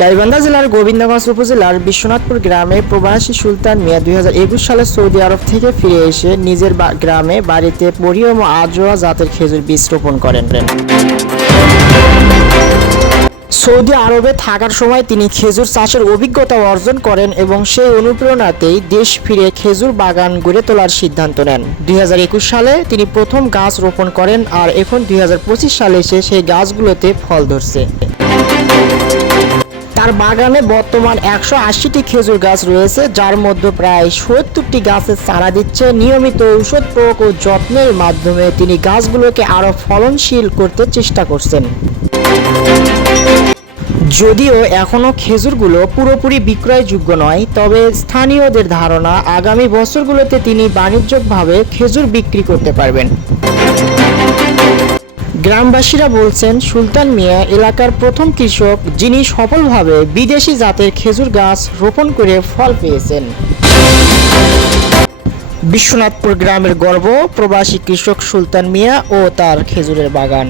গাইবান্ধা জেলার গোবিন্দগঞ্জ উপজেলার বিশ্বনাথপুর গ্রামে প্রবাসী সুলতান মিয়া 2021 সালে সৌদি আরব থেকে ফিরে এসে নিজের গ্রামে বাড়িতে মরিয়ম ও আজওয়া জাতের খেজুর বীজ রোপণ করেন। সৌদি আরবে থাকার সময় তিনি খেজুর চাষের অভিজ্ঞতা অর্জন করেন এবং সেই অনুপ্রেরণাতেই দেশ ফিরে খেজুর বাগান গড়ে তোলার সিদ্ধান্ত নেন। 2021 সালে তিনি প্রথম গাছ রোপণ করেন আর এখন 2025 সালে এসে সেই গাছগুলোতে ফল ধরছে। তার বাগানে বর্তমান 180টি খেজুর গাছ রয়েছে, যার মধ্যে প্রায় 70টি গাছের চারা দিচ্ছে। নিয়মিত ঔষধ প্রয়োগ ও যত্নের মাধ্যমে তিনি গাছগুলোকে আরও ফলনশীল করতে চেষ্টা করছেন। যদিও এখনও খেজুরগুলো পুরোপুরি বিক্রয়যোগ্য নয়, তবে স্থানীয়দের ধারণা আগামী বছরগুলোতে তিনি বাণিজ্যিকভাবে খেজুর বিক্রি করতে পারবেন। গ্রামবাসীরা বলছেন, সুলতান মিয়া এলাকার প্রথম কৃষক যিনি সফলভাবে বিদেশি জাতের খেজুর গাছ রোপণ করে ফল পেয়েছেন। বিশ্বনাথপুর গ্রামের গর্ব প্রবাসী কৃষক সুলতান মিয়া ও তার খেজুরের বাগান।